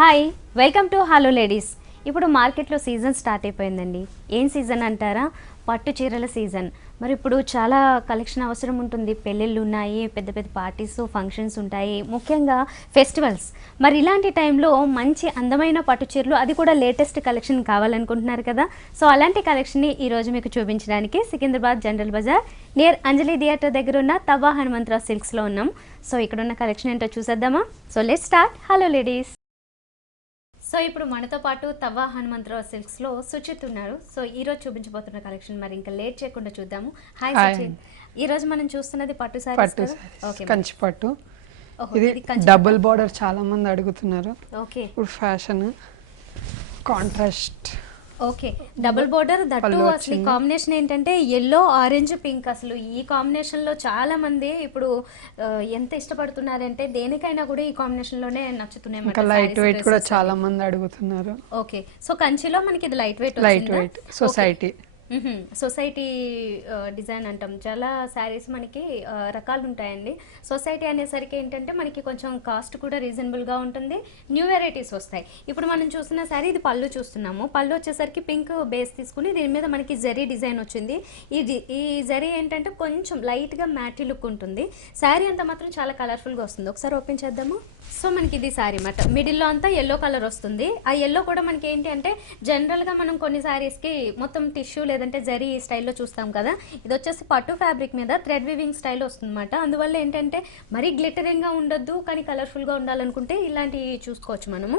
Hi welcome to hello ladies. ఇప్పుడు మార్కెట్లో season start అయిపోయిందండి. ఏం సీజన్ అంటారా? పట్టు చీరల సీజన్. మరి ఇప్పుడు చాలా కలెక్షన్ అవసరం ఉంటుంది. పెళ్ళిళ్ళు ఉన్నాయి, పెద్ద పెద్ద పార్టీస్ ఫంక్షన్స్ ఉంటాయి, ముఖ్యంగా ఫెస్టివల్స్. మరి ఇలాంటి టైంలో మంచి అందమైన పట్టు చీరలు, అది కూడా లేటెస్ట్ కలెక్షన్ కావాలనుకుంటున్నారు కదా. సో అలాంటి కలెక్షన్ని ఈరోజు మీకు చూపించడానికి Secunderabad General Bazar near Anjali theatre దగ్గర ఉన్న తవ్వ హనుమంతరావు సిల్క్స్లో ఉన్నాం. సో ఇక్కడ ఉన్న కలెక్షన్ ఏంటో చూసేద్దామా? So let's start hello ladies. So ఇప్పుడు మనతో పాటు తవ్వ హనుమంతరావు సిల్క్స్లో సుచిత్ ఉన్నారు. సో ఈరోజు చూపించబోతున్న కలెక్షన్ మరి ఇంకా లేట్ చేయకుండా చూద్దాము. హాయ్ సుచిత్, ఈరోజు మనం చూస్తున్నది పట్టు సారీస్, కంచి పట్టు. ఇది డబుల్ బార్డర్ చాలా మంది అడుగుతున్నారు. ఓకే, ఇప్పుడు fashion contrast. Okay, double border that. అసలు ఈ కాంబినేషన్ ఏంటంటే ఎల్లో ఆరెంజ్ పింక్. అసలు ఈ కాంబినేషన్ లో చాలా మంది ఇప్పుడు ఎంత ఇష్టపడుతున్నారంటే దేనికైనా కూడా ఈ కాంబినేషన్ లోనే నచ్చుతున్నాయి. లైట్ వెయిట్ కూడా చాలా మంది అడుగుతున్నారు. ఓకే, సో కంచిలో మనకి ఇది light weight society society design అంటాం. చాలా శారీస్ మనకి రకాలు ఉంటాయండి. సొసైటీ అనేసరికి ఏంటంటే మనకి కొంచెం కాస్ట్ కూడా రీజనబుల్గా ఉంటుంది, న్యూ వెరైటీస్ వస్తాయి. ఇప్పుడు మనం చూస్తున్న శారీ ఇది పళ్ళు చూస్తున్నాము. పళ్ళు వచ్చేసరికి పింక్ బేస్ తీసుకుని దీని మీద మనకి జరీ డిజైన్ వచ్చింది. ఈ జరీ ఏంటంటే కొంచెం లైట్గా మ్యాటీ లుక్ ఉంటుంది. శారీ అంతా మాత్రం చాలా కలర్ఫుల్గా వస్తుంది. ఒకసారి ఓపెన్ చేద్దాము. సో మనకి ఇది శారీ మాట మిడిల్లో అంతా ఎల్లో కలర్ వస్తుంది. ఆ ఎల్లో కూడా మనకి ఏంటి అంటే జనరల్గా మనం కొన్ని శారీస్కి మొత్తం టిష్యూ లేదంటే జరీ స్టైల్లో చూస్తాం కదా. ఇది వచ్చేసి పట్టు ఫ్యాబ్రిక్ మీద థ్రెడ్ వీవింగ్ స్టైల్ వస్తుందన్నమాట. అందువల్ల ఏంటంటే మరీ గ్లిటరింగ్గా ఉండొద్దు కానీ కలర్ఫుల్గా ఉండాలనుకుంటే ఇలాంటివి చూసుకోవచ్చు మనము.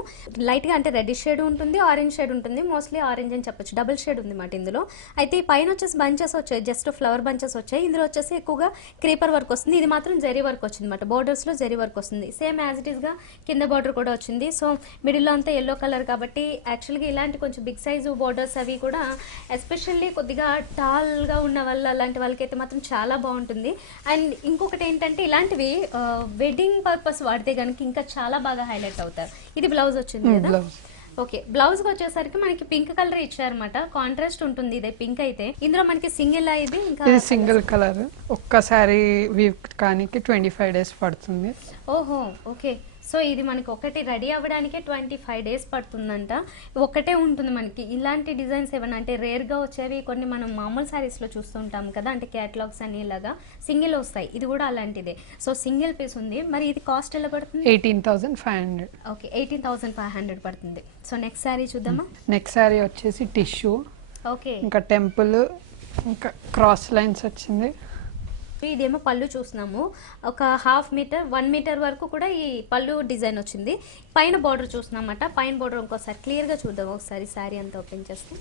లైట్గా అంటే రెడ్డిష్ షేడ్ ఉంటుంది, ఆరెంజ్ షేడ్ ఉంటుంది. మోస్ట్లీ ఆరెంజ్ అని చెప్పొచ్చు. డబుల్ షేడ్ ఉంది మాట ఇందులో. అయితే ఈ పైన వచ్చేసి బంచెస్ వచ్చాయి, జస్ట్ ఫ్లవర్ బంచెస్ వచ్చాయి. ఇందులో వచ్చేసి ఎక్కువగా క్రీపర్ వర్క్ వస్తుంది. ఇది మాత్రం జరీ వర్క్ వచ్చింది అనమాట. బోర్డర్స్లో జరీ వర్క్ వస్తుంది. సేమ్ యాజ్ ఇట్ ఈస్గా కింద బార్డర్ కూడా వచ్చింది. సో మిడిల్లో అంతా ఎల్లో కలర్ కాబట్టి యాక్చువల్గా ఇలాంటి కొంచెం బిగ్ సైజు బోర్డర్స్ అవి కూడా ఎస్పెషల్లీ కొద్దిగా టాల్గా ఉన్న వాళ్ళు అలాంటి వాళ్ళకైతే మాత్రం చాలా బాగుంటుంది. అండ్ ఇంకొకటి ఏంటంటే ఇలాంటివి వెడ్డింగ్ పర్పస్ వాడితే కనుక ఇంకా చాలా బాగా హైలైట్ అవుతారు. ఇది బ్లౌజ్ వచ్చింది కదా. ఓకే, బ్లౌజ్ వచ్చేసరికి మనకి పింక్ కలర్ ఇచ్చారన్నమాట. కాంట్రాస్ట్ ఉంటుంది. ఇదే పింక్ అయితే ఇందులో మనకి సింగిల్ ఇది ఇంకా సింగిల్ కలర్. ఒక్కసారి వీవ్ కానీ 25 days పడుతుంది. ఓహో, ఓకే. సో ఇది మనకి ఒకటి రెడీ అవ్వడానికే 25 days పడుతుందంట. ఒకటే ఉంటుంది మనకి. ఇలాంటి డిజైన్స్ ఏమన్నా అంటే రేర్గా వచ్చేవి కొన్ని మనం మామూలు శారీస్లో చూస్తుంటాం కదా, అంటే క్యాటలాగ్స్ అని ఇలాగా సింగిల్ వస్తాయి. ఇది కూడా అలాంటిదే. సో సింగిల్ పీస్ ఉంది. మరి ఇది కాస్ట్ ఎలా పడుతుంది? 18,500. ఓకే, 18,500 పడుతుంది. సో నెక్స్ట్ శారీ చూద్దామా. నెక్స్ట్ శారీ వచ్చేసి టిష్యూ. ఓకే, ఇంకా టెంపుల్, ఇంకా క్రాస్ లైన్స్ వచ్చింది. ఇదేమో పళ్ళు చూస్తున్నాము. ఒక 1/2 మీటర్ 1 మీటర్ వరకు కూడా ఈ పళ్ళు డిజైన్ వచ్చింది. పైన బార్డర్ చూస్తున్నాం అన్నమాట. పైన బార్డర్ ఇంకోసారి క్లియర్గా చూద్దాం. ఒకసారి శారీ అంతా ఓపెన్ చేస్తే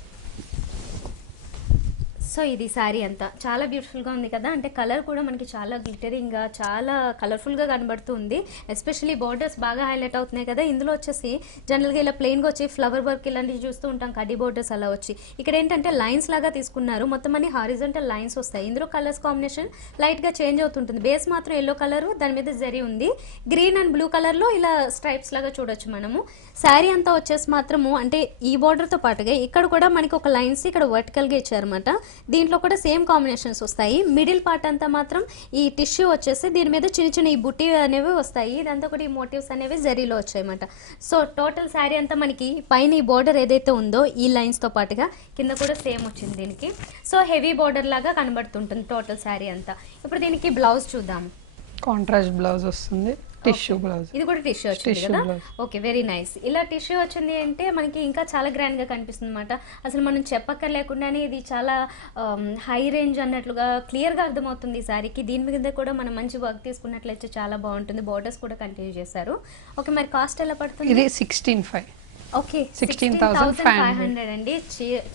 సో ఇది శారీ అంతా చాలా బ్యూటిఫుల్గా ఉంది కదా. అంటే కలర్ కూడా మనకి చాలా గ్లిటరింగ్గా చాలా కలర్ఫుల్గా కనబడుతుంది. ఎస్పెషల్లీ బార్డర్స్ బాగా హైలైట్ అవుతున్నాయి కదా. ఇందులో వచ్చేసి జనరల్గా ఇలా ప్లెయిన్గా వచ్చి ఫ్లవర్ వర్క్ ఇలాంటివి చూస్తూ ఉంటాం, కడ్డీ బార్డర్స్ అలా వచ్చి. ఇక్కడ ఏంటంటే లైన్స్ లాగా తీసుకున్నారు. మొత్తం అన్ని హారిజంటల్ లైన్స్ వస్తాయి. ఇందులో కలర్స్ కాంబినేషన్ లైట్గా చేంజ్ అవుతుంటుంది. బేస్ మాత్రం ఎల్లో కలర్, దాని మీద జరీ ఉంది. గ్రీన్ అండ్ బ్లూ కలర్లో ఇలా స్ట్రైప్స్ లాగా చూడొచ్చు మనము. శారీ అంతా వచ్చేసి మాత్రము అంటే ఈ బార్డర్తో పాటుగా ఇక్కడ కూడా మనకి ఒక లైన్స్ ఇక్కడ వర్టికల్గా ఇచ్చారన్నమాట. దీంట్లో కూడా సేమ్ కాంబినేషన్స్ వస్తాయి. మిడిల్ పార్ట్ అంతా మాత్రం ఈ టిష్యూ వచ్చేసి దీని మీద చిన్న చిన్న ఈ బుట్టి అనేవి వస్తాయి. ఇదంతా కూడా ఈ మోటివ్స్ అనేవి జరీలో వచ్చాయన్నమాట. సో టోటల్ శారీ అంతా మనకి పైన ఈ బార్డర్ ఏదైతే ఉందో ఈ లైన్స్తో పాటుగా కింద కూడా సేమ్ వచ్చింది దీనికి. సో హెవీ బార్డర్ లాగా కనబడుతుంటుంది టోటల్ శారీ అంతా. ఇప్పుడు దీనికి బ్లౌజ్ చూద్దాం. కాంట్రాస్ట్ బ్లౌజ్ వస్తుంది. Tissue blouse. ఇది కూడా టిష్యూ వచ్చింది కదా. Okay, very nice. ఇలా టిష్యూ వచ్చింది అంటే మనకి ఇంకా చాలా గ్రాండ్గా కనిపిస్తుంది అనమాట. అసలు మనం చెప్పక్కర్లేకుండానే ఇది చాలా హై రేంజ్ అన్నట్లుగా క్లియర్గా అర్థమవుతుంది ఈ శారీకి. దీని మీద కూడా మనం మంచి వర్క్ తీసుకున్నట్లయితే చాలా బాగుంటుంది. బార్డర్స్ కూడా కంటిన్యూ చేశారు. ఓకే, మరి కాస్ట్ ఎలా పడుతుంది? ఇది 16,500. ఓకే, 16,500 అండి.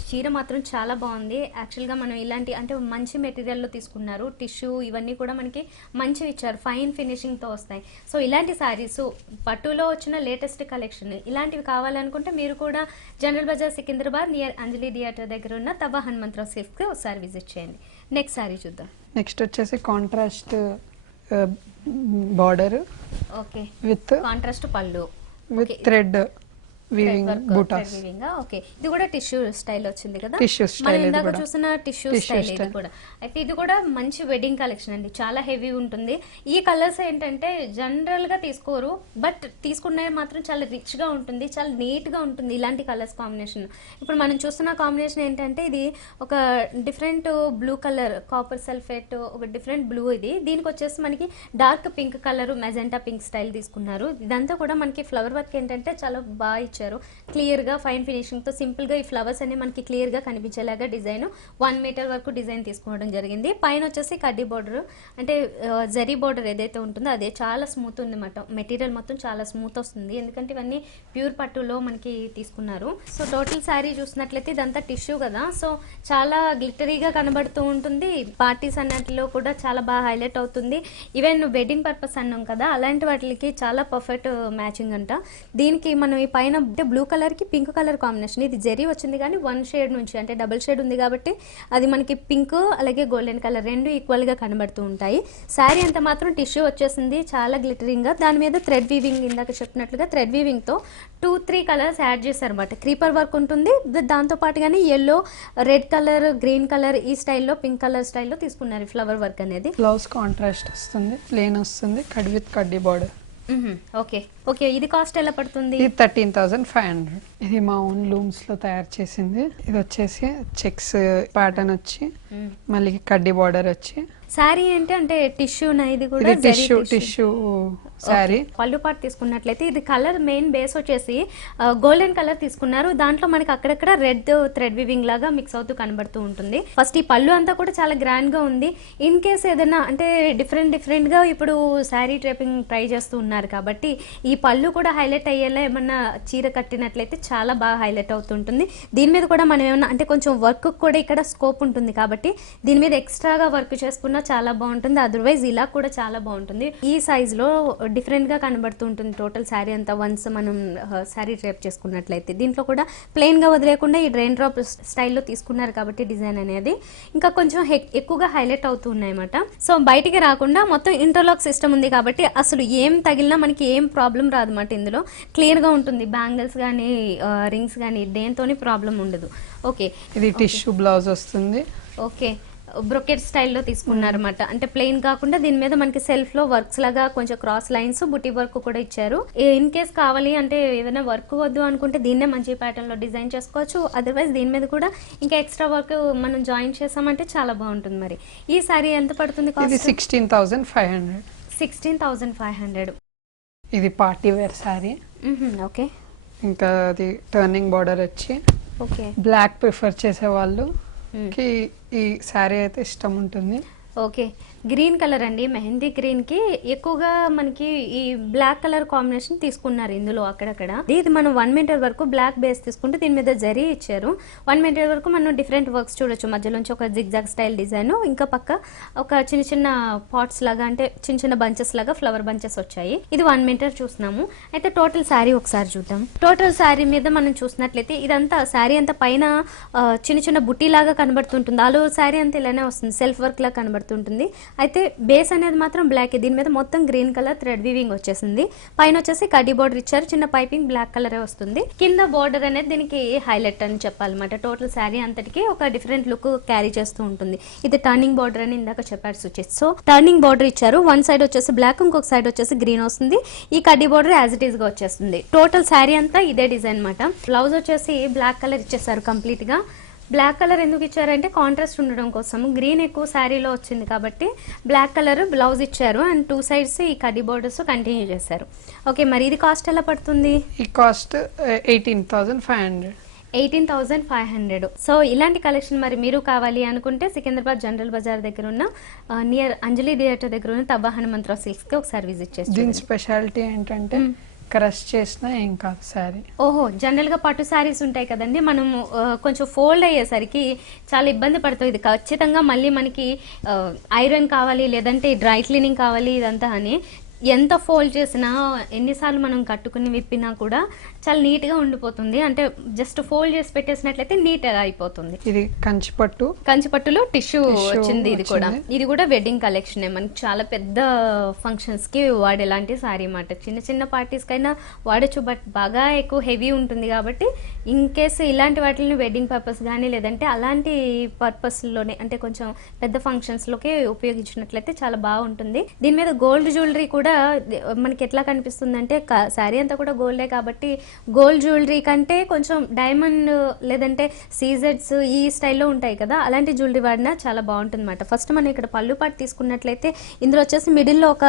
చీర మాత్రం చాలా బాగుంది. యాక్చువల్గా మనం ఇలాంటి అంటే మంచి మెటీరియల్లో తీసుకున్నారు. టిష్యూ ఇవన్నీ కూడా మనకి మంచివి ఇచ్చారు, ఫైన్ ఫినిషింగ్తో వస్తాయి. సో ఇలాంటి శారీస్ పట్టులో వచ్చిన లేటెస్ట్ కలెక్షన్ ఇలాంటివి కావాలనుకుంటే మీరు కూడా general Bazar Secunderabad near Anjali theatre దగ్గర ఉన్న తవ్వ హనుమంతరావు సిల్క్స్కి ఒకసారి విజిట్ చేయండి. నెక్స్ట్ శారీ చూద్దాం. నెక్స్ట్ వచ్చేసి contrast border. Okay, with contrast పళ్ళు విత్ థ్రెడ్. వీవింగ్ బూటాస్. ఓకే, ఇది కూడా టిష్యూ స్టైల్ వచ్చింది కదా, టిష్యూ మనం స్టైల్ ఇది ఇందాక కూడా. చూసిన టిష్యూ స్టైల్ ఇది కూడా. అయితే ఇది కూడా మంచి వెడ్డింగ్ కలెక్షన్ అండి, చాలా హెవీ ఉంటుంది. ఈ కలర్స్ ఏంటంటే జనరల్ గా తీసుకోరు, బట్ తీసుకున్నవి మాత్రం చాలా రిచ్ గా ఉంటుంది, చాలా నీట్ గా ఉంటుంది ఇలాంటి కలర్స్ కాంబినేషన్. ఇప్పుడు మనం చూస్తున్న కాంబినేషన్ ఏంటంటే ఇది ఒక different blue colour, copper sulphate, ఒక డిఫరెంట్ బ్లూ. ఇది దీనికి వచ్చేసి మనకి dark pink colour, magenta pink style తీసుకున్నారు. ఇదంతా కూడా మనకి ఫ్లవర్ వర్క్ ఏంటంటే చాలా బాగా ఇచ్చారు, క్లియర్ గా ఫైన్ ఫినిషింగ్ తో. సింపుల్ గా ఈ ఫ్లవర్స్ అన్ని మనకి క్లియర్ గా కనిపించేలాగా డిజైన్ 1 మీటర్ వరకు డిజైన్ తీసుకోవడం జరిగింది. పైన వచ్చేసి కడ్డీ బోర్డర్, అంటే జరీ బోర్డర్ ఏదైతే ఉంటుందో అదే చాలా స్మూత్ ఉంది అన్నమాట. మెటీరియల్ మొత్తం చాలా స్మూత్ వస్తుంది, ఎందుకంటే ఇవన్నీ ప్యూర్ పట్టులో మనకి తీసుకున్నారు. సో టోటల్ శారీ చూసినట్లయితే ఇదంతా టిష్యూ కదా, సో చాలా గ్లిటరీగా కనబడుతూ ఉంటుంది. పార్టీస్ అన్నిటిలో కూడా చాలా బాగా హైలైట్ అవుతుంది. ఈవెన్ వెడ్డింగ్ పర్పస్ అన్నాం కదా, అలాంటి వాటికి చాలా పర్ఫెక్ట్ మ్యాచింగ్ అంట. దీనికి మనం ఈ పైన బ్లూ కలర్ కి పింక్ కలర్ కాంబినేషన్, ఇది జరీ వచ్చింది కానీ 1 షేడ్ నుంచి, అంటే డబుల్ షేడ్ ఉంది కాబట్టి అది మనకి పింక్ అలాగే గోల్డెన్ కలర్ రెండు ఈక్వల్ గా కనబడుతూ ఉంటాయి. శారీ అంతా మాత్రం టిష్యూ వచ్చేసింది, చాలా గ్లిటరింగ్ గా. దాని మీద థ్రెడ్ వీవింగ్, ఇందాక చెప్పినట్లుగా థ్రెడ్ వీవింగ్ తో 2-3 కలర్స్ యాడ్ చేశారు అనమాట. క్రీపర్ వర్క్ ఉంటుంది, దాంతో పాటుగానే yellow, red colour, green colour, ఈ స్టైల్లో పింక్ కలర్ స్టైల్లో తీసుకున్నారు ఫ్లవర్ వర్క్ అనేది. బ్లౌజ్ కాంట్రాస్ట్ వస్తుంది, ప్లేన్ వస్తుంది, కడ్ విత్ కడ్డీ బార్డర్. ఓకే ఓకే, ఇది కాస్ట్ ఎలా పడుతుంది? ఇది 13,500. ఇది మా ఓన్ లూమ్స్ లో తయారు చేసింది. ఇది వచ్చేసి చెక్స్ ప్యాటర్న్ వచ్చి మళ్ళీ కడ్డీ బార్డర్ వచ్చి. శారీ ఏంటి అంటే టిష్యూ, ఇది కూడా ఇది టిష్యూ శారీ. పళ్ళు పాటు తీసుకున్నట్లయితే ఇది కలర్ మెయిన్ బేస్ వచ్చేసి గోల్డెన్ కలర్ తీసుకున్నారు. దాంట్లో మనకి అక్కడక్కడ రెడ్ థ్రెడ్ వివింగ్ లాగా మిక్స్ అవుతూ కనబడుతూ ఉంటుంది. ఫస్ట్ ఈ పళ్ళు అంతా కూడా చాలా గ్రాండ్ గా ఉంది. ఇన్ కేస్ ఏదైనా అంటే డిఫరెంట్ గా ఇప్పుడు శారీ డ్రేపింగ్ ట్రై చేస్తూ ఉన్నారు కాబట్టి ఈ పళ్ళు కూడా హైలైట్ అయ్యేలా ఏమన్నా చీర కట్టినట్లయితే చాలా బాగా హైలైట్ అవుతుంటుంది. దీని మీద కూడా మనం ఏమన్నా అంటే కొంచెం వర్క్ కూడా ఇక్కడ స్కోప్ ఉంటుంది కాబట్టి దీని మీద ఎక్స్ట్రాగా వర్క్ చేసుకున్నా చాలా బాగుంటుంది. అదర్వైజ్ ఇలా కూడా చాలా బాగుంటుంది. ఈ సైజ్ లో డిఫరెంట్ గా కనబడుతూ ఉంటుంది టోటల్ శారీ అంతా వన్స్ మనం శారీ డ్రేప్ చేసుకున్నట్లయితే. దీంట్లో కూడా ప్లెయిన్ గా వదిలేకుండా ఈ డ్రైన్ డ్రాప్ స్టైల్లో తీసుకున్నారు కాబట్టి డిజైన్ అనేది ఇంకా కొంచెం ఎక్కువగా హైలైట్ అవుతూ ఉన్నాయన్నమాట. సో బయటికి రాకుండా మొత్తం ఇంటర్లాక్ సిస్టమ్ ఉంది కాబట్టి అసలు ఏం తగిలినా మనకి ఏం ప్రాబ్లం రాదన్నమాట. ఇందులో క్లియర్ గా ఉంటుంది, బ్యాంగిల్స్ కానీ రింగ్స్ కానీ దేంతోని ప్రాబ్లం ఉండదు. ఓకే, ఇది టిష్యూ బ్లౌజ్ వస్తుంది. ఓకే, బ్రొకెట్ స్టైల్లో తీసుకున్నారన్నమాట. అంటే ప్లెయిన్ కాకుండా దీని మీద మనకి సెల్ఫ్ లో వర్క్స్ లాగా కొంచెం క్రాస్ లైన్స్, బుటీ వర్క్ కూడా ఇచ్చారు. ఇన్ కేస్ కావాలి అంటే ఏదైనా వర్క్ వద్దు అనుకుంటే దీన్నే మంచి ప్యాటర్న్ లో డిజైన్ చేసుకోవచ్చు. అదర్వైజ్ దీని మీద కూడా ఇంకా ఎక్స్ట్రా వర్క్ మనం జాయిన్ చేసామంటే చాలా బాగుంటుంది. మరి ఈ సారీ ఎంత పడుతుంది? ఇది 16,500. 16,500. ఇది పార్టీ వేర్ సారీ. ఓకే, ఇంకా అది టర్నింగ్ బార్డర్ వచ్చి. ఓకే, బ్లాక్ ప్రిఫర్ చేసే వాళ్ళు కి ఈ శారీ అయితే ఇష్టం ఉంటుంది. ఓకే, గ్రీన్ కలర్ అండి, మెహందీ గ్రీన్ కి ఎక్కువగా మనకి ఈ బ్లాక్ కలర్ కాంబినేషన్ తీసుకున్నారు ఇందులో అక్కడక్కడ. ఇది మనం 1 మీటర్ వరకు బ్లాక్ బేస్ తీసుకుంటే దీని మీద జరీ ఇచ్చారు. 1 మీటర్ వరకు మనం డిఫరెంట్ వర్క్స్ చూడొచ్చు. మధ్యలోంచి ఒక జిగ్జాగ్ స్టైల్ డిజైన్, ఇంకా పక్క ఒక చిన్న చిన్న పాట్స్ లాగా అంటే చిన్న చిన్న బంచెస్ లాగా ఫ్లవర్ బంచెస్ వచ్చాయి. ఇది 1 మీటర్ చూస్తున్నాము. అయితే టోటల్ శారీ ఒకసారి చూద్దాం. టోటల్ శారీ మీద మనం చూసినట్లయితే ఇదంతా శారీ అంతా పైన చిన్న చిన్న బుట్టి లాగా కనబడుతుంటుంది. ఆలో శారీ అంతా ఇలానే వస్తుంది, సెల్ఫ్ వర్క్ లాగా కనబడుతుంటుంది. అయితే బేస్ అనేది మాత్రం బ్లాక్. దీని మీద మొత్తం గ్రీన్ కలర్ థ్రెడ్ వీవింగ్ వచ్చేసింది. పైన వచ్చేసి కడ్డీ బోర్డర్ ఇచ్చారు, చిన్న పైపింగ్ బ్లాక్ కలరే వస్తుంది. కింద బోర్డర్ అనేది దీనికి హైలైట్ అని చెప్పాలన్నమాట. టోటల్ శారీ అంతటికి ఒక డిఫరెంట్ లుక్ క్యారీ చేస్తూ ఉంటుంది. ఇది టర్నింగ్ బోర్డర్ అని ఇందాక చెప్పారు సుచిత్. సో టర్నింగ్ బోర్డర్ ఇచ్చారు. 1 సైడ్ వచ్చేసి బ్లాక్, ఇంకొక సైడ్ వచ్చేసి గ్రీన్ వస్తుంది. ఈ కడ్డీ బోర్డర్ యాజ్ ఇట్ ఈస్ గా వచ్చేస్తుంది. టోటల్ శారీ అంతా ఇదే డిజైన్ అనమాట. బ్లౌజ్ వచ్చేసి బ్లాక్ కలర్ ఇచ్చేసారు కంప్లీట్ గా. బ్లాక్ కలర్ ఎందుకు ఇచ్చారంటే కాంట్రాస్ట్ ఉండడం కోసం. గ్రీన్ ఎక్కువ శారీలో వచ్చింది కాబట్టి బ్లాక్ కలర్ బ్లౌజ్ ఇచ్చారు అండ్ 2 సైడ్స్ ఈ కడ్డీ బోర్డర్స్ కంటిన్యూ చేశారు. ఓకే, మరి ఇది కాస్ట్ ఎలా పడుతుంది? ఈ కాస్ట్ 18,500. 18,500. సో ఇలాంటి కలెక్షన్ మరి మీరు కావాలి అనుకుంటే సికింద్రాబాద్ జనరల్ బజార్ దగ్గర ఉన్న నియర్ అంజలి థియేటర్ దగ్గర ఉన్న తవ్వ హనుమంతరావు సిల్క్స్ కి ఒకసారి విజిట్ చేసి. దీని స్పెషాలిటీ ఏంటంటే క్రష్ చేసినా ఏం కాదు శారీ. ఓహో, జనరల్ గా పట్టు శారీస్ ఉంటాయి కదండి, మనం కొంచెం ఫోల్డ్ అయ్యేసరికి చాలా ఇబ్బంది పడుతుంది. ఇది ఖచ్చితంగా మళ్ళీ మనకి ఐరన్ కావాలి, లేదంటే డ్రై క్లీనింగ్ కావాలి ఇదంతా అని. ఎంత ఫోల్డ్ చేసినా ఎన్నిసార్లు మనం కట్టుకుని విప్పినా కూడా చాలా నీట్గా ఉండిపోతుంది. అంటే జస్ట్ ఫోల్డ్ చేసి పెట్టేసినట్లయితే నీట్గా అయిపోతుంది. ఇది కంచిపట్టు, కంచిపట్టులో టిష్యూ వచ్చింది. ఇది కూడా వెడ్డింగ్ కలెక్షన్. మనకి చాలా పెద్ద ఫంక్షన్స్ కి వాడేలాంటి సారీ అన్నమాట. చిన్న చిన్న పార్టీస్ కైనా వాడచ్చు, బట్ బాగా ఎక్కువ హెవీ ఉంటుంది కాబట్టి ఇన్ కేసు ఇలాంటి వాటిని వెడ్డింగ్ పర్పస్ కానీ లేదంటే అలాంటి పర్పస్లోనే అంటే కొంచెం పెద్ద ఫంక్షన్స్లోకి ఉపయోగించినట్లయితే చాలా బాగుంటుంది. దీని మీద గోల్డ్ జ్యువెలరీ కూడా మనకి ఎట్లా కనిపిస్తుంది అంటే శారీ అంతా కూడా గోల్డే కాబట్టి గోల్డ్ జ్యువెలరీ కంటే కొంచెం డైమండ్ లేదంటే సీజెడ్స్ ఈ స్టైల్లో ఉంటాయి కదా, అలాంటి జ్యువెలరీ వాడినా చాలా బాగుంటుంది అన్నమాట. ఫస్ట్ మనం ఇక్కడ పళ్ళు పాటు తీసుకున్నట్లయితే ఇందులో వచ్చేసి మిడిల్లో ఒక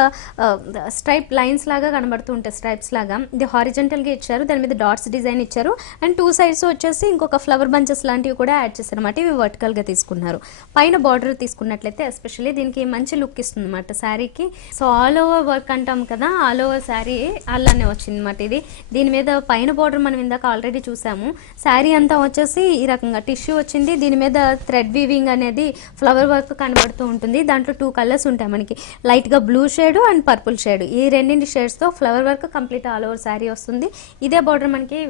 స్ట్రైప్ లైన్స్ లాగా కనబడుతూ ఉంటాయి, స్ట్రైప్స్ లాగా. ఇది హారిజెంటల్గా ఇచ్చారు, దాని మీద డాట్స్ డిజైన్ ఇచ్చారు. అండ్ 2 సైడ్స్ వచ్చేసి ఇంకొక ఫ్లవర్ బంచెస్ లాంటివి కూడా యాడ్ చేశారు అన్నమాట. ఇవి వర్టికల్గా తీసుకున్నారు. పైన బార్డర్ తీసుకున్నట్లయితే ఎస్పెషల్లీ దీనికి మంచి లుక్ ఇస్తుంది అన్నమాట శారీకి. సో ఆల్ ఓవర్ వర్క్ అంటాం కదా, ఆల్ ఓవర్ శారీ అలానే వచ్చింది అన్నమాట. ఇది దీని మీద పైన బార్డర్ మనం ఇందాక ఆల్రెడీ చూసాము. శారీ అంతా వచ్చేసి ఈ రకంగా టిష్యూ వచ్చింది. దీని మీద థ్రెడ్ వీవింగ్ అనేది ఫ్లవర్ వర్క్ కనబడుతూ ఉంటుంది. దాంట్లో 2 కలర్స్ ఉంటాయి మనకి, లైట్గా blue shade and purple shade. ఈ రెండింటి షేడ్స్తో flower work complete all over sari వస్తుంది. ఇదే బార్డర్ మనకి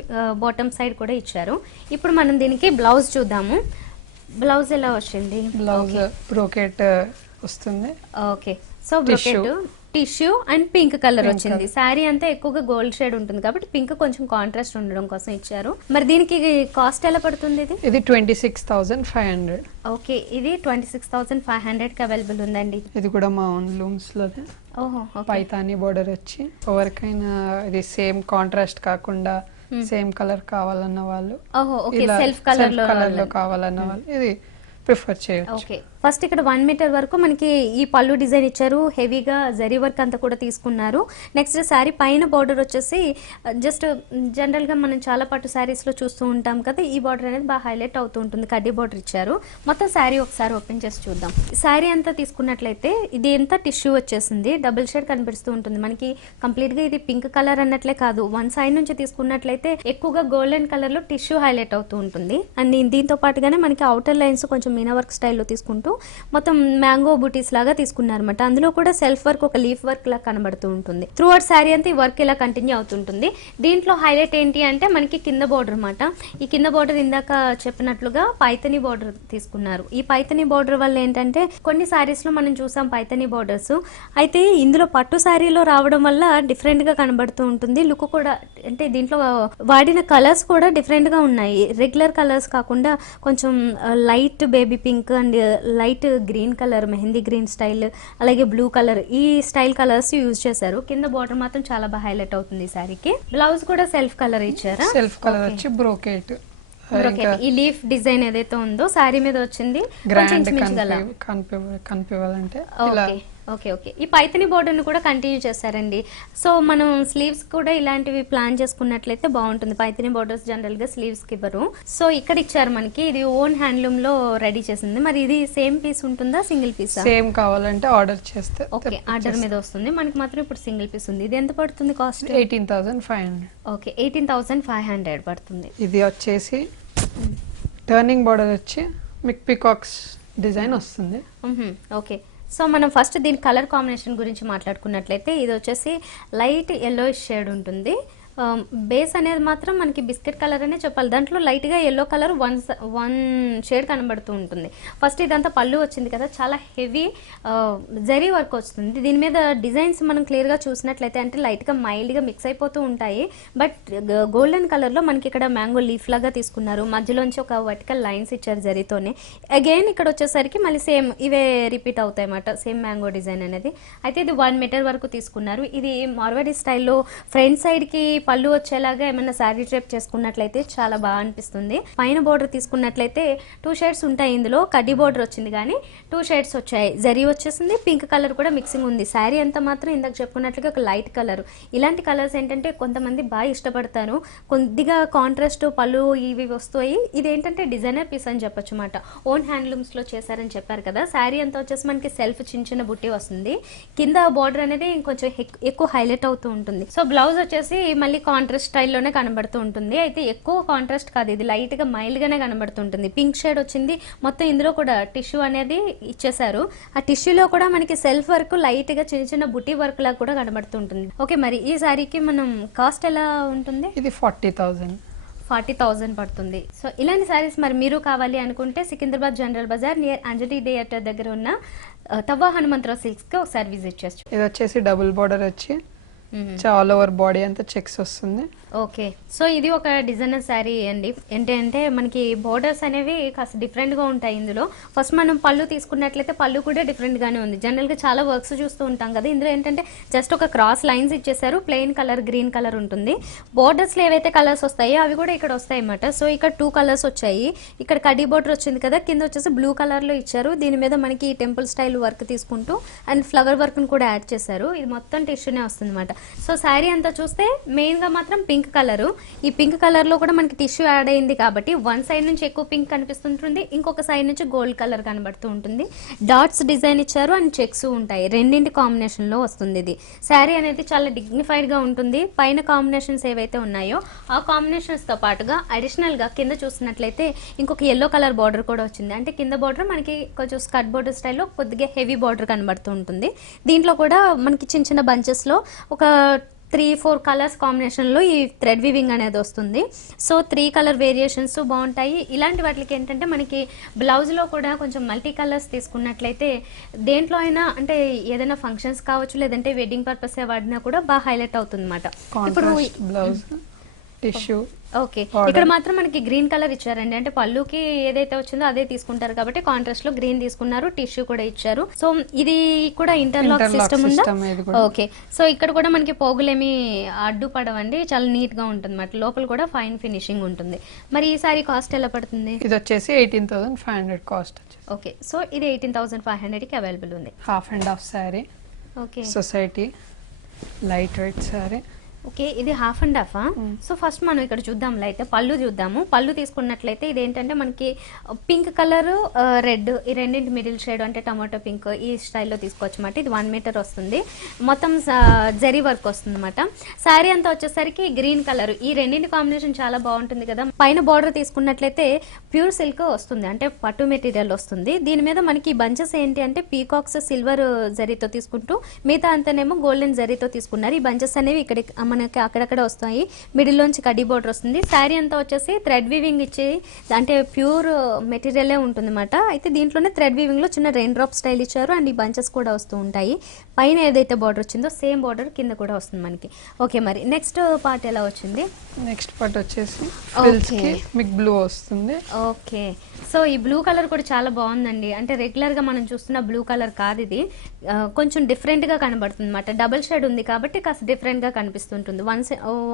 బాటమ్ సైడ్ కూడా ఇచ్చారు. ఇప్పుడు మనం దీనికి బ్లౌజ్ చూద్దాము. బ్లౌజ్ ఎలా వచ్చింది? బ్లౌజ్ బ్రోకెట్ వస్తుంది. Okay, so brocade tissue and pink colour వచ్చింది. శారీ అంతా ఎక్కువగా గోల్డ్ షేడ్ ఉంటుంది కాబట్టి పింక్ కొంచెం కాంట్రాస్ట్ ఉండడం కోసం ఇచ్చారు. మరి దీనికి కాస్ట్ ఎలా పడుతుంది? ఇది 26,500. ఓకే, ఇది 26,500 కి అవైలబుల్ ఉందండి. ఇది కూడా మా ఓన్ లూమ్స్ లోనే. ఓహో, పైతాని బోర్డర్ వచ్చి ఎవరికైనా ఇది సేమ్ కాంట్రాస్ట్ కాకుండా సేమ్ కలర్ కావాలన్న వాళ్ళు, సెల్ఫ్ కలర్ లో కావాలన్న వాళ్ళు ఇది ప్రిఫర్ చేయొచ్చు. ఓకే, ఫస్ట్ ఇక్కడ 1 మీటర్ వరకు మనకి ఈ పళ్ళు డిజైన్ ఇచ్చారు. హెవీగా జరీ వర్క్ అంతా కూడా తీసుకున్నారు. నెక్స్ట్ శారీ పైన బార్డర్ వచ్చేసి జస్ట్ జనరల్గా మనం చాలా పట్టు శారీస్లో చూస్తూ ఉంటాం కదా, ఈ బార్డర్ అనేది బాగా హైలైట్ అవుతూ ఉంటుంది. కడ్డీ బార్డర్ ఇచ్చారు. మొత్తం శారీ ఒకసారి ఓపెన్ చేసి చూద్దాం. శారీ అంతా తీసుకున్నట్లయితే ఇది ఎంత టిష్యూ వచ్చేసింది, డబుల్ షేడ్ కనిపిస్తూ ఉంటుంది మనకి. కంప్లీట్గా ఇది పింక్ కలర్ అన్నట్లే కాదు, వన్ సైడ్ నుంచి తీసుకున్నట్లయితే ఎక్కువగా గోల్డెన్ కలర్లో టిష్యూ హైలైట్ అవుతూ ఉంటుంది. అండ్ దీంతో పాటుగానే మనకి అవుటర్ లైన్స్ కొంచెం మీనా వర్క్ స్టైల్లో తీసుకుంటూ మొత్తం మ్యాంగో బూటీస్ లాగా తీసుకున్నారు అనమాట. అందులో కూడా సెల్ఫ్ వర్క్ ఒక లీఫ్ వర్క్ లా కనబడుతూ ఉంటుంది. త్రూ అవుట్ శారీ అంతా ఈ వర్క్ ఇలా కంటిన్యూ అవుతుంటుంది. దీంట్లో హైలైట్ ఏంటి అంటే మనకి కింద బోర్డర్ అనమాట. ఈ కింద బోర్డర్ ఇందాక చెప్పినట్లుగా పైతని బోర్డర్ తీసుకున్నారు. ఈ పైతని బోర్డర్ వల్ల ఏంటంటే కొన్ని శారీస్ లో మనం చూసాం పైతని బోర్డర్స్, అయితే ఇందులో పట్టు శారీలో రావడం వల్ల డిఫరెంట్ గా కనబడుతూ ఉంటుంది. లుక్ కూడా అంటే దీంట్లో వాడిన కలర్స్ కూడా డిఫరెంట్ గా ఉన్నాయి. రెగ్యులర్ కలర్స్ కాకుండా కొంచెం light baby pink and light green colour, mehndi green style, అలాగే బ్లూ కలర్, ఈ స్టైల్ కలర్స్ యూజ్ చేశారు. కింద బార్డర్ మాత్రం చాలా బాగా హైలైట్ అవుతుంది ఈ సారీకి. బ్లౌజ్ కూడా సెల్ఫ్ కలర్ ఇచ్చారా? సెల్ఫ్ కలర్ వచ్చి బ్రోకెట్. ఈ లీఫ్ డిజైన్ ఏదైతే ఉందో సారీ మీద వచ్చింది గ్రాండ్ కనిపించాలంటే ఓకే ఓకే, ఈ పైతని బోర్డర్ని కూడా కంటిన్యూ చేశారండి. సో మనం స్లీవ్స్ కూడా ఇలాంటివి ప్లాన్ చేసుకున్నట్లయితే బాగుంటుంది. పైతని బోర్డర్స్ జనరల్గా స్లీవ్స్కి ఇవ్వరు. సో ఇక్కడ ఇచ్చారు మనకి, ఇది ఓన్ హ్యాండ్లూమ్లో రెడీ చేసింది. మరి ఇది సేమ్ పీస్ ఉంటుందా, సింగిల్ పీస్? సేమ్ కావాలంటే ఆర్డర్ చేస్తే. ఓకే, ఆర్డర్ మీద వస్తుంది. మనకి మాత్రం ఇప్పుడు సింగిల్ పీస్ ఉంది. ఇది ఎంత పడుతుంది కాస్ట్? 18,500. ఓకే, 18,500 పడుతుంది. ఇది వచ్చేసి టర్నింగ్ బోర్డర్ వచ్చి మిక్ పికాక్స్ డిజైన్ వస్తుంది. ఓకే, సో మనం ఫస్ట్ దీని కలర్ కాంబినేషన్ గురించి మాట్లాడుకున్నట్లయితే ఇది వచ్చేసి లైట్ ఎల్లో షేడ్ ఉంటుంది. బేస్ అనేది మాత్రం మనకి బిస్కెట్ కలర్ అనే చెప్పాలి. దాంట్లో లైట్గా ఎల్లో కలర్ వన్ షేడ్ కనబడుతూ ఉంటుంది. ఫస్ట్ ఇదంతా పళ్ళు వచ్చింది కదా, చాలా హెవీ జరీ వర్క్ వస్తుంది. దీని మీద డిజైన్స్ మనం క్లియర్గా చూసినట్లయితే అంటే లైట్గా మైల్డ్గా మిక్స్ అయిపోతూ ఉంటాయి. బట్ గోల్డెన్ కలర్లో మనకి ఇక్కడ మ్యాంగో లీఫ్ లాగా తీసుకున్నారు. మధ్యలోంచి ఒక వర్టికల్ లైన్స్ ఇచ్చారు జరీతోనే. అగైన్ ఇక్కడ వచ్చేసరికి మళ్ళీ సేమ్ ఇవే రిపీట్ అవుతాయి అన్నమాట, సేమ్ మ్యాంగో డిజైన్ అనేది. అయితే ఇది 1 మీటర్ వరకు తీసుకున్నారు. ఇది మార్వాడి స్టైల్లో ఫ్రంట్ సైడ్కి పళ్ళు వచ్చేలాగా ఏమైనా శారీ డ్రేప్ చేసుకున్నట్లయితే చాలా బాగా అనిపిస్తుంది. పైన బోర్డర్ తీసుకున్నట్లయితే 2 షేడ్స్ ఉంటాయి. ఇందులో కడ్డీ బోర్డర్ వచ్చింది కానీ 2 షేడ్స్ వచ్చాయి. జరీ వచ్చేసింది, పింక్ కలర్ కూడా మిక్సింగ్ ఉంది. శారీ అంతా మాత్రం ఇందాక చెప్పుకున్నట్లుగా ఒక లైట్ కలర్. ఇలాంటి కలర్స్ ఏంటంటే కొంతమంది బాగా ఇష్టపడతారు. కొద్దిగా కాంట్రాస్ట్ పళ్ళు ఇవి వస్తాయి. ఇదేంటంటే డిజైనర్ పీస్ అని చెప్పొచ్చు అన్నమాట. ఓన్ హ్యాండ్లూమ్స్లో చేశారని చెప్పారు కదా. శారీ అంతా వచ్చేసి మనకి సెల్ఫ్ చిన్న బుట్టి వస్తుంది. కింద బోర్డర్ అనేది ఇంకొంచెం ఎక్కువ హైలైట్ అవుతూ ఉంటుంది. సో బ్లౌజ్ వచ్చేసి మళ్ళీ మళ్ళీ కాంట్రాస్ట్ స్టైల్లోనే కనబడుతూ ఉంటుంది. అయితే ఎక్కువ కాంట్రాస్ట్ కాదు, ఇది లైట్గా మైల్డ్గానే కనబడుతుంటుంది. పింక్ షేడ్ వచ్చింది. మొత్తం ఇందులో కూడా టిష్యూ అనేది ఇచ్చేసారు. ఆ టిష్యూలో కూడా మనకి సెల్ఫ్ వర్క్ లైట్గా చిన్న చిన్న బుటీ వర్క్ లాగా కూడా కనబడుతుంటుంది. ఓకే, మరి ఈ శారీకి మనం కాస్ట్ ఎలా ఉంటుంది? ఇది 40,000. 40,000 పడుతుంది. సో ఇలాంటి శారీస్ మరి మీరు కావాలి అనుకుంటే Secunderabad General Bazar near Anjali theatre దగ్గర ఉన్న తవ్వ హనుమంతరావు సిల్క్స్కి ఒకసారి విజిట్ చేచ్చు. ఇది వచ్చేసి డబుల్ బార్డర్ వచ్చి ఆల్ ఓవర్ బాడీ అంతా చెక్స్ వస్తుంది. ఓకే, సో ఇది ఒక డిజైనర్ శారీ అండి. ఏంటంటే మనకి బోర్డర్స్ అనేవి కాస్త డిఫరెంట్గా ఉంటాయి ఇందులో. ఫస్ట్ మనం పళ్ళు తీసుకున్నట్లయితే పళ్ళు కూడా డిఫరెంట్గానే ఉంది. జనరల్గా చాలా వర్క్స్ చూస్తూ ఉంటాం కదా, ఇందులో ఏంటంటే జస్ట్ ఒక క్రాస్ లైన్స్ ఇచ్చేసారు. ప్లెయిన్ కలర్, గ్రీన్ కలర్ ఉంటుంది. బోర్డర్స్లో ఏవైతే కలర్స్ వస్తాయో అవి కూడా ఇక్కడ వస్తాయి అన్నమాట. సో ఇక్కడ 2 కలర్స్ వచ్చాయి. ఇక్కడ కడ్డీ బోర్డర్ వచ్చింది కదా, కింద వచ్చేసి బ్లూ కలర్లో ఇచ్చారు. దీని మీద మనకి టెంపుల్ స్టైల్ వర్క్ తీసుకుంటూ అండ్ ఫ్లవర్ వర్క్ను కూడా యాడ్ చేశారు. ఇది మొత్తం టిష్యూనే వస్తుంది అనమాట. సో శారీ అంతా చూస్తే మెయిన్గా మాత్రం పింక్ కలరు. ఈ పింక్ కలర్లో కూడా మనకి టిష్యూ యాడ్ అయింది కాబట్టి వన్ సైడ్ నుంచి ఎక్కువ పింక్ కనిపిస్తుంటుంది, ఇంకొక సైడ్ నుంచి గోల్డ్ కలర్ కనబడుతూ ఉంటుంది. డాట్స్ డిజైన్ ఇచ్చారు అండ్ చెక్స్ ఉంటాయి. రెండింటి కాంబినేషన్లో వస్తుంది. ఇది శారీ అనేది చాలా డిగ్నిఫైడ్గా ఉంటుంది. పైన కాంబినేషన్స్ ఏవైతే ఉన్నాయో ఆ కాంబినేషన్స్తో పాటుగా అడిషనల్గా కింద చూసినట్లయితే ఇంకొక ఎల్లో కలర్ బార్డర్ కూడా వచ్చింది. అంటే కింద బార్డర్ మనకి కొంచెం స్కర్ట్ బార్డర్ స్టైల్లో కొద్దిగా హెవీ బార్డర్ కనబడుతూ ఉంటుంది. దీంట్లో కూడా మనకి చిన్న చిన్న బంచెస్లో ఒక 3-4 కలర్స్ కాంబినేషన్లో ఈ థ్రెడ్ వీవింగ్ అనేది వస్తుంది. సో 3 కలర్ వేరియేషన్స్ బాగుంటాయి. ఇలాంటి వాటికి ఏంటంటే మనకి బ్లౌజ్లో కూడా కొంచెం మల్టీ కలర్స్ తీసుకున్నట్లయితే దేంట్లో అయినా అంటే ఏదైనా ఫంక్షన్స్ కావచ్చు, లేదంటే వెడ్డింగ్ పర్పస్ వాడినా కూడా బాగా హైలైట్ అవుతుంది అన్నమాట. ఇప్పుడు బ్లౌజ్ టిష్యూ. ఓకే, ఇక్కడ మాత్రం మనకి గ్రీన్ కలర్ ఇచ్చారండి. అంటే పళ్ళుకి ఏదైతే వచ్చిందో అదే తీసుకుంటారు కాబట్టి కాంట్రాస్ట్ లో గ్రీన్ తీసుకున్నారు. టిష్యూ కూడా ఇచ్చారు. సో ఇది కూడా ఇంటర్లాక్ సిస్టమ్ ఉందా? ఓకే, సో ఇక్కడ కూడా మనకి పోగులేమి అడ్డు పడవండి, చాలా నీట్ గా ఉంటుంది అన్నమాట. లోపల కూడా ఫైన్ ఫినిషింగ్ ఉంటుంది. మరి ఈ సారీ కాస్ట్ ఎలా పడుతుంది? ఇది వచ్చేసి 18,500 కాస్ట్. ఓకే, సో ఇది 18,500 కి అవైలబుల్ ఉంది. Half and half sorry. Okay, society light weight sorry. Okay, ఇది హాఫ్ అండ్ హాఫా? సో ఫస్ట్ మనం ఇక్కడ చూద్దాంలే, అయితే పళ్ళు చూద్దాము. పళ్ళు తీసుకున్నట్లయితే ఇది ఏంటంటే మనకి పింక్ కలర్, రెడ్, ఈ రెండింటి మిడిల్ షేడ్ అంటే టమాటో పింక్ ఈ స్టైల్లో తీసుకోవచ్చు అన్నమాట. ఇది 1 మీటర్ వస్తుంది. మొత్తం జరీ వర్క్ వస్తుంది అనమాట. శారీ అంతా వచ్చేసరికి గ్రీన్ కలర్. ఈ రెండింటి కాంబినేషన్ చాలా బాగుంటుంది కదా. పైన బార్డర్ తీసుకున్నట్లయితే ప్యూర్ సిల్క్ వస్తుంది, అంటే పట్టు మెటీరియల్ వస్తుంది. దీని మీద మనకి బంచెస్ ఏంటి అంటే పీకాక్స్ సిల్వర్ జరీతో తీసుకుంటూ మిగతా అంతానేమో గోల్డెన్ జరీతో తీసుకున్నారు. ఈ బంచెస్ అనేవి ఇక్కడ మనకి అక్కడక్కడ వస్తాయి. మిడిల్లోంచి కడ్డీ బోర్డర్ వస్తుంది. శారీ అంతా వచ్చేసి థ్రెడ్ వీవింగ్ ఇచ్చి అంటే ప్యూర్ మెటీరియలే ఉంటుంది అనమాట. అయితే దీంట్లోనే థ్రెడ్ వీవింగ్లో చిన్న రెయిన్ డ్రాప్ స్టైల్ ఇచ్చారు అండ్ ఈ బంచెస్ కూడా వస్తూ ఉంటాయి. పైన ఏదైతే బార్డర్ వచ్చిందో సేమ్ బార్డర్ కింద కూడా వస్తుంది మనకి. ఓకే, మరి నెక్స్ట్ పార్ట్ ఎలా వచ్చింది? నెక్స్ట్ పార్ట్ వచ్చేసి మీకు బ్లూ వస్తుంది. ఓకే, సో ఈ బ్లూ కలర్ కూడా చాలా బాగుందండి. అంటే రెగ్యులర్గా మనం చూస్తున్న బ్లూ కలర్ కాదు ఇది, కొంచెం డిఫరెంట్గా కనబడుతుంది అనమాట. డబుల్ షేడ్ ఉంది కాబట్టి కాస్త డిఫరెంట్గా కనిపిస్తుంటుంది.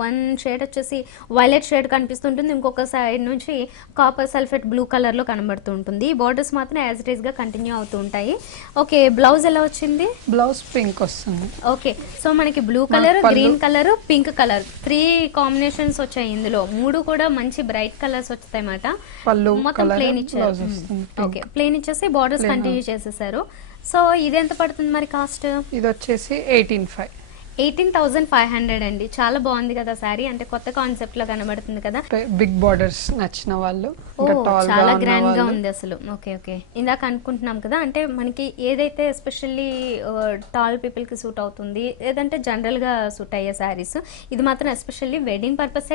వన్ షేడ్ వచ్చేసి వైలెట్ షేడ్ కనిపిస్తుంటుంది, ఇంకొక సైడ్ నుంచి కాపర్ సల్ఫేట్ బ్లూ కలర్లో కనబడుతూ ఉంటుంది. ఈ బార్డర్స్ మాత్రం యాజ్ ఇట్ ఈస్గా కంటిన్యూ అవుతూ ఉంటాయి. ఓకే, బ్లౌజ్ ఎలా వచ్చింది? బ్లౌజ్ పింక్ వస్తుంది. ఓకే, సో మనకి blue colour, green colour, pink colour 3 combinations వచ్చాయి. ఇందులో 3 కూడా మంచి బ్రైట్ కలర్స్ వచ్చాయి అన్నమాట. మొత్తం ప్లేన్ ఇచ్చారు. ఓకే, ప్లేన్ ఇచ్చేసి బార్డర్స్ కంటిన్యూ చేసేసారు. సో ఇది ఎంత పడుతుంది మరి కాస్ట్? ఇది వచ్చేసి 18,500 అండి. చాలా బాగుంది కదా శారీ, అంటే కొత్త కాన్సెప్ట్ లో కనబడుతుంది కదా. బిగ్ బార్డర్స్ నచ్చిన వాళ్ళు, చాలా గ్రాండ్ గా ఉంది అసలు. ఓకే ఓకే, ఇందాక అనుకుంటున్నాం కదా, అంటే మనకి ఏదైతే ఎస్పెషల్లీ టాల్ పీపుల్ కి సూట్ అవుతుంది, ఏదంటే జనరల్ గా సూట్ అయ్యే శారీస్, ఇది మాత్రం ఎస్పెషల్లీ వెడ్డింగ్ పర్పస్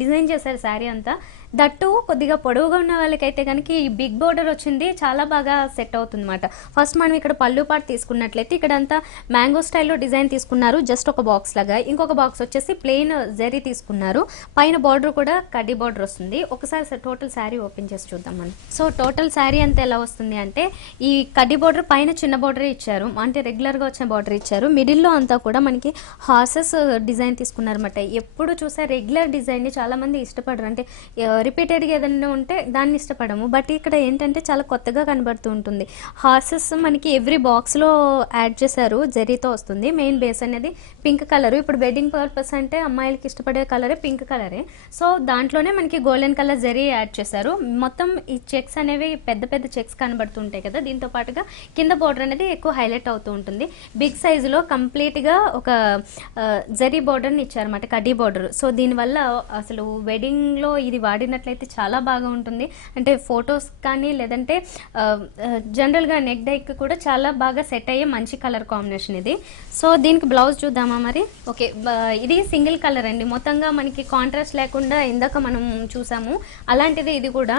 డిజైన్ చేశారు శారీ అంతా. దట్టు కొద్దిగా పొడవుగా ఉన్న వాళ్ళకైతే కనుక ఈ బిగ్ బోర్డర్ వచ్చింది చాలా బాగా సెట్ అవుతుంది అనమాట. ఫస్ట్ మనం ఇక్కడ పళ్ళు పాటు తీసుకున్నట్లయితే ఇక్కడ అంతా మ్యాంగో స్టైల్లో డిజైన్ తీసుకున్నారు, జస్ట్ ఒక బాక్స్ లాగా. ఇంకొక బాక్స్ వచ్చేసి ప్లెయిన్ జరీ తీసుకున్నారు. పైన బార్డర్ కూడా కడ్డీ బార్డర్ వస్తుంది. ఒకసారి టోటల్ శారీ ఓపెన్ చేసి చూద్దాం మనం. సో టోటల్ శారీ అంతా ఎలా వస్తుంది అంటే ఈ కడ్డీ బార్డర్ పైన చిన్న బార్డర్ ఇచ్చారు, అంటే రెగ్యులర్గా వచ్చిన బార్డర్ ఇచ్చారు. మిడిల్లో అంతా కూడా మనకి హార్సెస్ డిజైన్ తీసుకున్నారు అనమాట. ఎప్పుడు చూసా రెగ్యులర్ డిజైన్ని చాలా మంది ఇష్టపడరు, అంటే రిపీటెడ్గా ఏదైనా ఉంటే దాన్ని ఇష్టపడము. బట్ ఇక్కడ ఏంటంటే చాలా కొత్తగా కనబడుతూ ఉంటుంది. హార్సెస్ మనకి ఎవ్రీ బాక్స్లో యాడ్ చేశారు, జరీతో వస్తుంది. మెయిన్ బేస్ అనేది పింక్ కలర్. ఇప్పుడు వెడ్డింగ్ పర్పస్ అంటే అమ్మాయిలకి ఇష్టపడే కలరే పింక్ కలరే. సో దాంట్లోనే మనకి గోల్డెన్ కలర్ జరీ యాడ్ చేశారు. మొత్తం ఈ చెక్స్ అనేవి పెద్ద పెద్ద చెక్స్ కనబడుతుంటాయి కదా, దీంతో పాటుగా కింద బోర్డర్ అనేది ఎక్కువ హైలైట్ అవుతూ ఉంటుంది. బిగ్ సైజులో కంప్లీట్గా ఒక జరీ బోర్డర్ని ఇచ్చారన్నమాట, కడ్డీ బోర్డర్. సో దీనివల్ల అసలు వెడ్డింగ్లో ఇది వాడినట్లయితే చాలా బాగా ఉంటుంది. అంటే ఫొటోస్ కానీ లేదంటే జనరల్గా నెక్ డైక్ కూడా చాలా బాగా సెట్ అయ్యే మంచి కలర్ కాంబినేషన్ ఇది. సో దీనికి బ్లౌజ్ చూద్దామా మరి. ఓకే, ఇది సింగిల్ కలర్ అండి, మొత్తంగా మనకి కాంట్రాస్ట్ లేకుండా ఇందాక మనం చూసాము అలాంటిది ఇది కూడా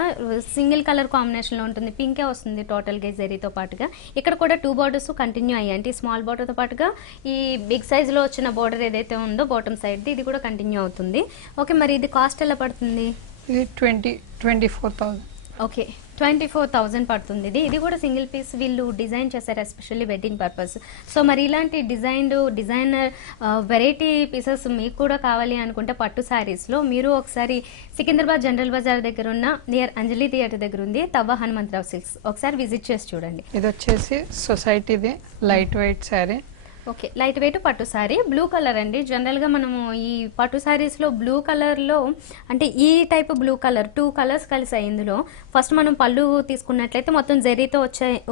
సింగిల్ కలర్ కాంబినేషన్లో ఉంటుంది. పింకే వస్తుంది టోటల్గా జరీతో పాటుగా. ఇక్కడ కూడా 2 బార్డర్స్ కంటిన్యూ అయ్యాయి, అంటే స్మాల్ బార్డర్తో పాటుగా ఈ బిగ్ సైజ్లో వచ్చిన బార్డర్ ఏదైతే ఉందో బాటమ్ సైడ్ది ఇది కూడా కంటిన్యూ అవుతుంది. ఓకే, మరి ఇది కాస్ట్ ఎలా పడుతుంది? ఇది 24,000. ఓకే, 24,000 పడుతుంది. ఇది కూడా సింగిల్ పీస్ వీళ్ళు డిజైన్ చేశారు ఎస్పెషల్లీ వెడ్డింగ్ పర్పస్. సో మరి ఇలాంటి డిజైనర్ వెరైటీ పీసెస్ మీకు కూడా కావాలి అనుకుంటే పట్టు శారీస్లో మీరు ఒకసారి సికింద్రాబాద్ జనరల్ బజార్ దగ్గర ఉన్న నియర్ అంజలి థియేటర్ దగ్గర ఉంది తవ్వ హనుమంతరావు సిల్క్స్, ఒకసారి విజిట్ చేసి చూడండి. ఇది వచ్చేసి సొసైటీది light weight sari. Okay, light weight పట్టు శారీ, బ్లూ కలర్ అండి. జనరల్గా మనము ఈ పట్టు శారీస్లో బ్లూ కలర్లో అంటే ఈ టైప్ బ్లూ కలర్ 2 కలర్స్ కలిసాయి ఇందులో. ఫస్ట్ మనం పళ్ళు తీసుకున్నట్లయితే మొత్తం జరీతో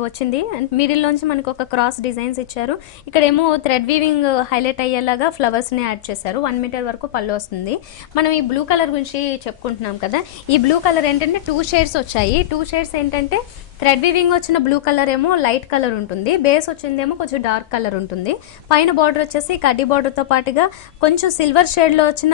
వచ్చింది, మిడిల్లోంచి మనకు ఒక క్రాస్ డిజైన్స్ ఇచ్చారు. ఇక్కడేమో థ్రెడ్ వీవింగ్ హైలైట్ అయ్యేలాగా ఫ్లవర్స్ని యాడ్ చేశారు. 1 మీటర్ వరకు పళ్ళు వస్తుంది. మనం ఈ బ్లూ కలర్ గురించి చెప్పుకుంటున్నాం కదా, ఈ బ్లూ కలర్ ఏంటంటే 2 షేడ్స్ వచ్చాయి. 2 షేడ్స్ ఏంటంటే థ్రెడ్ వీవింగ్ వచ్చిన బ్లూ కలర్ ఏమో లైట్ కలర్ ఉంటుంది, బేస్ వచ్చిందేమో కొంచెం డార్క్ కలర్ ఉంటుంది. పైన బార్డర్ వచ్చేసి కడ్డీ బార్డర్తో పాటుగా కొంచెం సిల్వర్ షేడ్లో వచ్చిన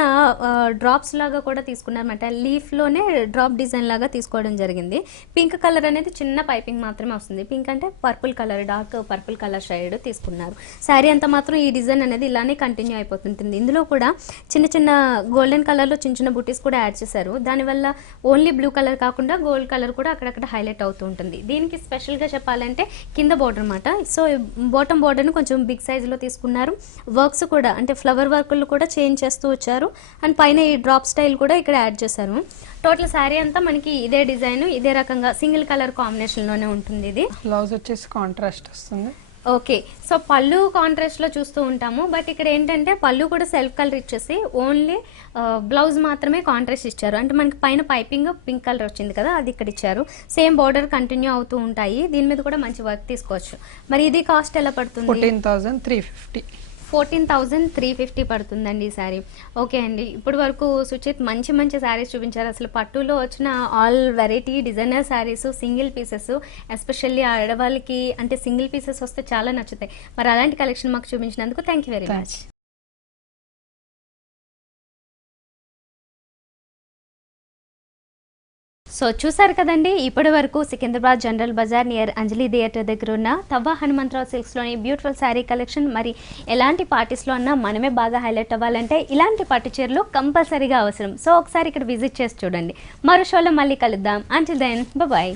డ్రాప్స్ లాగా కూడా తీసుకున్నారన్నమాట. లీఫ్లోనే డ్రాప్ డిజైన్ లాగా తీసుకోవడం జరిగింది. పింక్ కలర్ అనేది చిన్న పైపింగ్ మాత్రమే వస్తుంది. పింక్ అంటే purple colour, dark purple colour shade తీసుకున్నారు. శారీ అంతా మాత్రం ఈ డిజైన్ అనేది ఇలానే కంటిన్యూ అయిపోతుంటుంది. ఇందులో కూడా చిన్న చిన్న గోల్డెన్ కలర్లో చిన్న చిన్న బుటీస్ కూడా యాడ్ చేశారు. దానివల్ల ఓన్లీ బ్లూ కలర్ కాకుండా గోల్డ్ కలర్ కూడా అక్కడక్కడ హైలైట్ అవుతూ ఉంటుంది. దీనికి స్పెషల్గా చెప్పాలంటే కింద బోర్డర్ అనమాట. సో బాటమ్ బోర్డర్ని కొంచెం బిగ్ సైజులో తీసుకున్నారు. వర్క్స్ కూడా అంటే ఫ్లవర్ వర్క్లు కూడా చేంజ్ చేస్తూ వచ్చారు. అండ్ పైన ఈ డ్రాప్ స్టైల్ కూడా ఇక్కడ యాడ్ చేశారు. టోటల్ శారీ అంతా మనకి ఇదే డిజైన్ ఇదే రకంగా సింగిల్ కలర్ కాంబినేషన్లోనే ఉంటుంది. ఇది బ్లౌజ్ వచ్చేసి కాంట్రాస్ట్ వస్తుంది. ఓకే, సో పళ్ళు కాంట్రాస్ట్లో చూస్తూ ఉంటాము, బట్ ఇక్కడ ఏంటంటే పళ్ళు కూడా సెల్ఫ్ కలర్ ఇచ్చేసి ఓన్లీ బ్లౌజ్ మాత్రమే కాంట్రాస్ట్ ఇచ్చారు. అంటే మనకి పైన పైపింగ్ పింక్ కలర్ వచ్చింది కదా, అది ఇక్కడ ఇచ్చారు. సేమ్ బార్డర్ కంటిన్యూ అవుతూ ఉంటాయి. దీని మీద కూడా మంచి వర్క్ తీసుకోవచ్చు. మరి ఇది కాస్ట్ ఎలా పడుతుంది? 14,350. 14,350 పడుతుందండి ఈ శారీ. ఓకే అండి, ఇప్పుడు వరకు సుచిత్ మంచి మంచి శారీస్ చూపించారు. అసలు పట్టులో వచ్చిన all variety designer saris, single pieces, especially ఆడవాళ్ళకి అంటే సింగిల్ పీసెస్ వస్తే చాలా నచ్చుతాయి. మరి అలాంటి కలెక్షన్ మాకు చూపించినందుకు thank you very much. So చూసారు కదండి, ఇప్పటి వరకు Secunderabad General Bazar near Anjali theatre దగ్గర ఉన్న తవ్వ హనుమంతరావు సిల్క్స్లోని బ్యూటిఫుల్ శారీ కలెక్షన్. మరి ఎలాంటి పార్టీస్లో అన్నా మనమే బాగా హైలైట్ అవ్వాలంటే ఇలాంటి పట్టు చీరలు కంపల్సరీగా అవసరం. సో ఒకసారి ఇక్కడ విజిట్ చేసి చూడండి. మరో షోలో మళ్ళీ కలుద్దాం. Until then bye.